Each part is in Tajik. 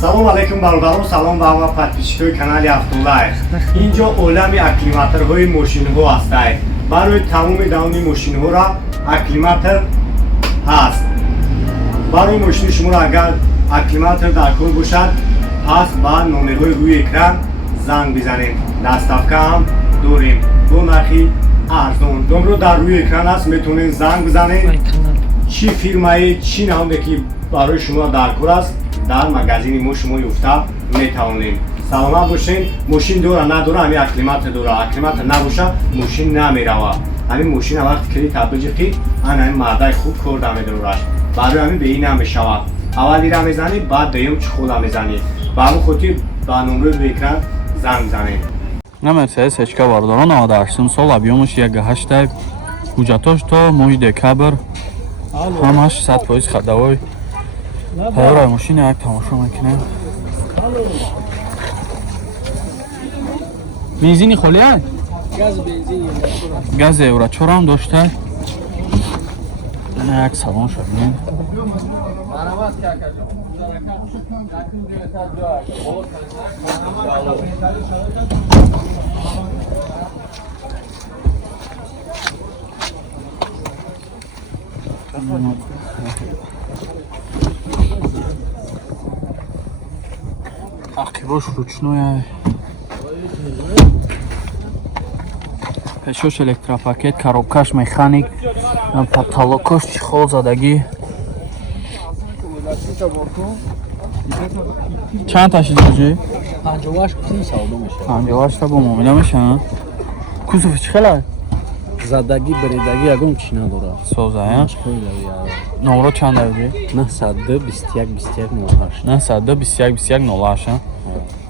салом алейкум бародарон, салом ба ҳама подписчикои канали Автолайф. Инҷо олами акклиматорҳои мошинҳо ҳастад. Барои тамоми давоми мошинҳоро акклиматор ҳаст. барои мошини шуморо агар акклиматор дар кор бошад, пас ба номерҳои рӯи экран занг бизанед. Даставка ҳам дорем бо нархи арзон. Номеро дар рӯи экран аст, метавонед занг бизанед. чӣ фирмаи чӣ наводе ки барои шумо дар кор аст, дар магазини мо шумо ёфта метавонед. саломат бошед. Мошин дора надора, ҳамин акклиматор дора. Акклиматор набоша, мошин намерава. ҳамин мошина вақти ки табиҷиқи ҳамин мардаи хуб кор намедорад. барои ҳамин беин намешавад. аввал ира мезанед, баъд беюм чухола мезанед. ба ҳамин хотир ба номерои рӯи экран занг занед. Мерседес сечка бардора 98 сол, объёмаш 1.8, ҳуҷҷатош то моҳи декабр, ҳамаш 100% хадавой. Тайёраи мошина як тамошо мекунем. Бензини холияд? Газ евро 4 ҳам дошта. Як салон шудин. Ақибош ручное. Пешош электропакет, коробкаш механик, потолокош чихол задагӣ. Чанд ташиди ҷи? 58 та бо муомила мешавад. Кузофи чӣ хела? Задаги бредагӣ ягон чӣ надорад. Соза, я? Номеро чанд ҷи? 902 21 21 08. 902 21 21 08.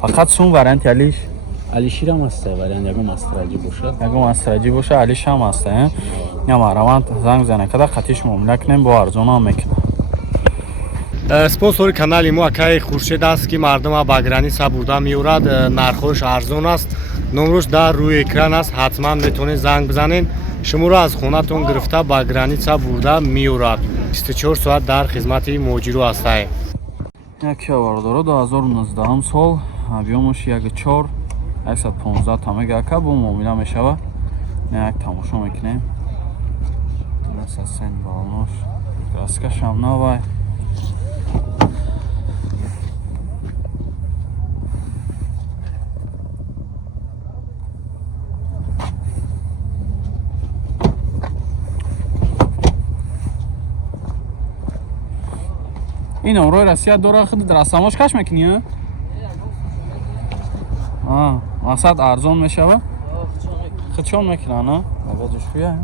Фақат сум варианти алиш? Алишир ҳам аст вариант, ягон мастраҷӣ бошад. Ягон мастраҷӣ боша, алиш ҳам аст, я? Я маҳрамат занг зана када қатиш муомила кунем, бо арзон ҳам мекунам. спонсори канали мо акаи хуршед аст ки мардума ба граница бурда меорад. нархош арзон аст. номерош дар рӯи экран аст. ҳатман метавонед занг бизанед. шуморо аз хонатон гирифта ба граница бурда меорад. 24 соат дар хизмати муҳоҷиру ҳастад. Як киявардора 2019 сол, объёмаш 1.4, 115 та мегака бо муомила мешавад. Як тамошо мекунем. Насасен балнош. Краскаш ҳам новай. این امروی رسیت داره خود رساماش کش میکنی ها؟ وسط ارزان میشه و؟ خودشون میکنن ها؟ بگذش خویه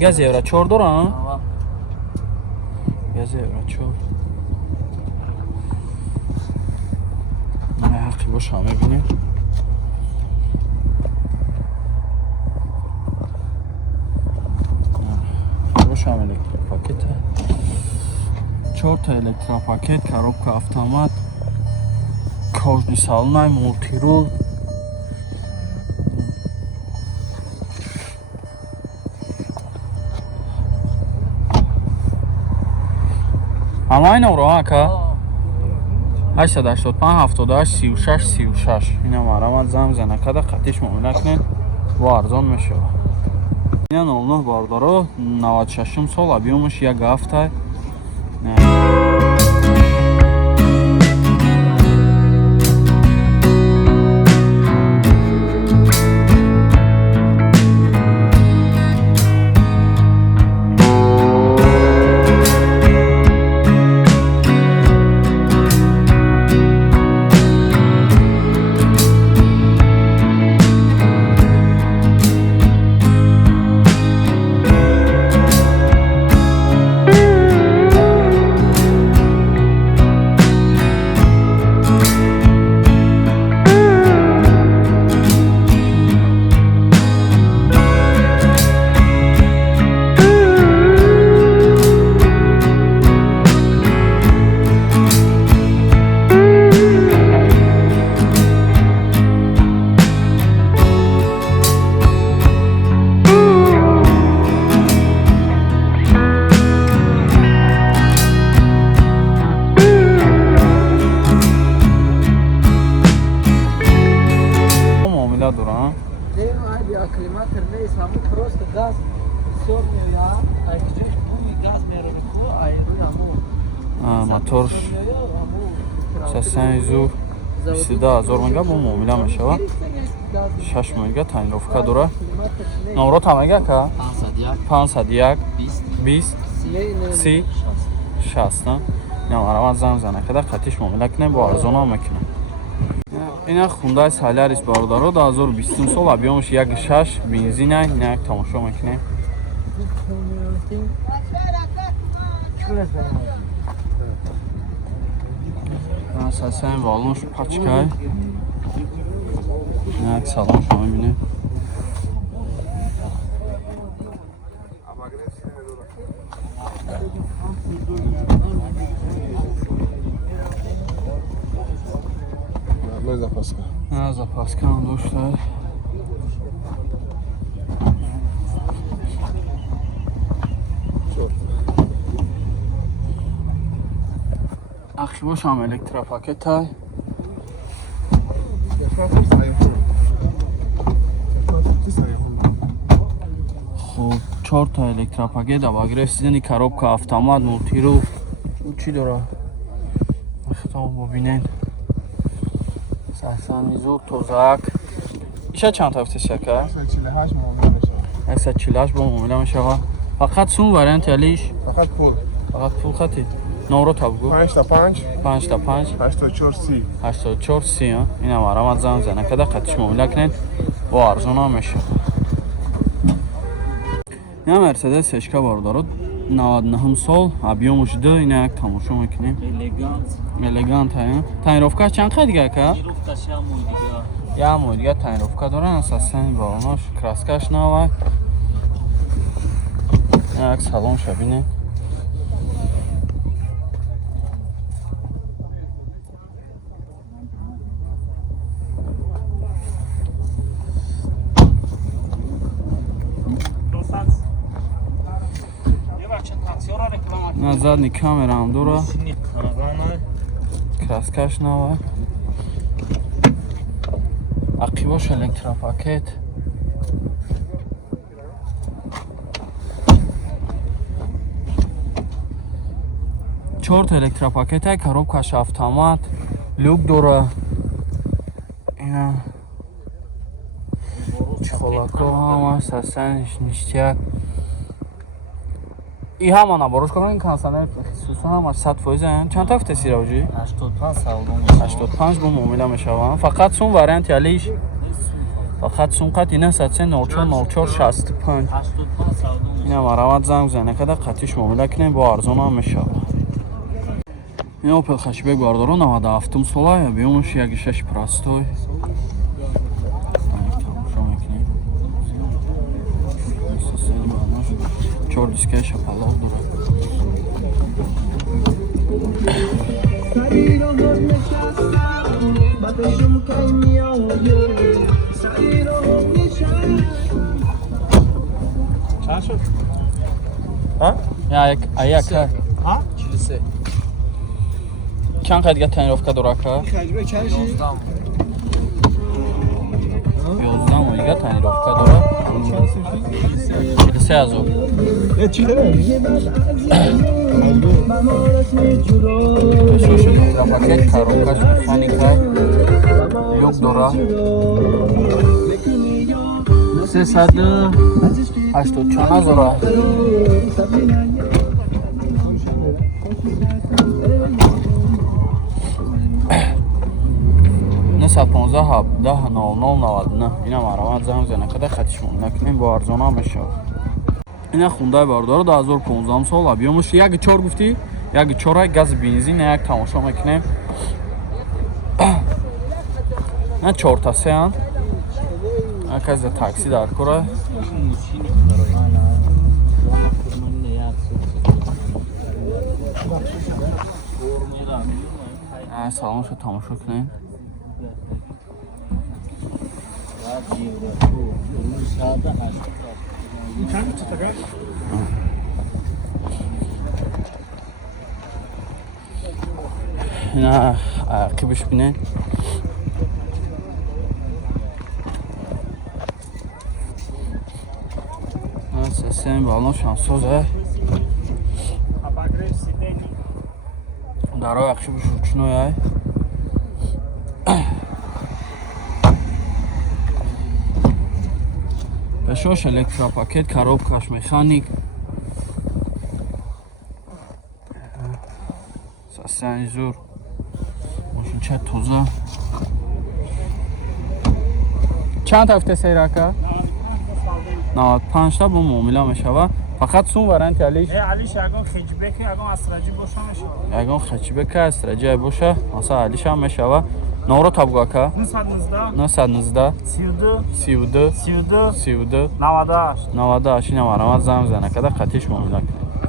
گز یورا 4 داره ها؟ گز یورا 4 نه حقی باش همه بینیم باش همه الکتریک پاکت 4 та электропакет, коробка автомат, кожни салонай, мултирул. Ҳамаи номеро ака 885 78 36 36. Ина маҳрамат занг зана када қатиш муомила кунед, бо арзон мешавад. Ина 09 бардоро 96 сол, объёмаш 1 ҳафта. Один акклиматор не саму просто газ сорный я, а где газ мероку, а иду мотор сасани зур 22000 манга бо муомила мешавад. 6 манга таъинровка дора. Номро тамага ка 501 20 30 60 намарамад зам зана када қатиш муомила кунем бо арзона мекунем. Ина хундай солярис бародаро 2020 сол объемш 1.6 бензина инак тамошо мекунем. Асасан валонш пачкай. Инак салон шумо мебинед. Запаска ham do'stlar. Akşam ham elektropaket hay. Xo'p, 4 ta elektropaket va agressivni коробка avtomat multirul. Uchi dora. Xato bobinen. Сасанизу тозак. Иша чанд ҳафта шака? 148 муомила мешавад. 148 бо муомила мешавад. Фақат сум варианти алиш? Фақат пул. Фақат пул хати. Номро табгу. 5 та 5 5 та 5 84 84 30 ина марамад зам зана када қатиш муомила кунед бо арзона мешавад. ина Мерседес сечка бародарот 99 сол объемш 2 ина як тамошо мекунем. Элегант ҳай. Таъинровка чанд қад дига ка? Таъинровкаш ҳамон дига. Я мой дига таъинровка доран асасан балонош краскаш нава. Як салон шабине. На задни камера ҳам дора. Краскаш нава. Ақибош электропакет. Чорт электропакет, коробкаш автомат, люк дора. Ина чехолако ҳама сасан ништяк. И ҳама наборот конан консонер хусусан ҳама 100% чанд тафта сиравҷи 85 салон 85 бо муомила мешаванд. Фақат сум варианти алиш. Фақат сум қат ина 040465 85 салон ина марамад занг зана када қатиш муомила кунем бо арзона мешавад. ина Opel Hatchback бародаро 97 сола объемш 1.6 простой. Чор дискай шапалов дора. Аяка. Чанд қадига таъинровка дора ка? 11 моига таъинровка дора. 43000. Шош электропакет, коробкаш механика, люк дора. 384 дора. Наса 15 17 00 ина марамад зам зана када қатиш муомила кунем бо арзона мешавад. ина хундай бародаро 2015 сол объемш 1.4 гуфти 1.4 газ бензин як тамошо мекунем. на 4-3 яказ такси дар кора. салоншо тамошо кунем. ина ақибиш бинед. Sen balon şanssız he. Daro yaxshi buşurçun o ya. Beşoş elektropaket, коробкаш mexanik. Sensör. Машинча тоза. Чанд ҳафта сейрака? 95 та бо муомила мешава. Фақат сум варианти алиш. алиш ягон хиҷбеки ягон асраҷи боша мешава. Ягон хачбека асраҷа боша, масал алиш ҳам мешава. Номро табгака 919 32 32 32 98 98 ина марамат зам зана када қатиш муомила.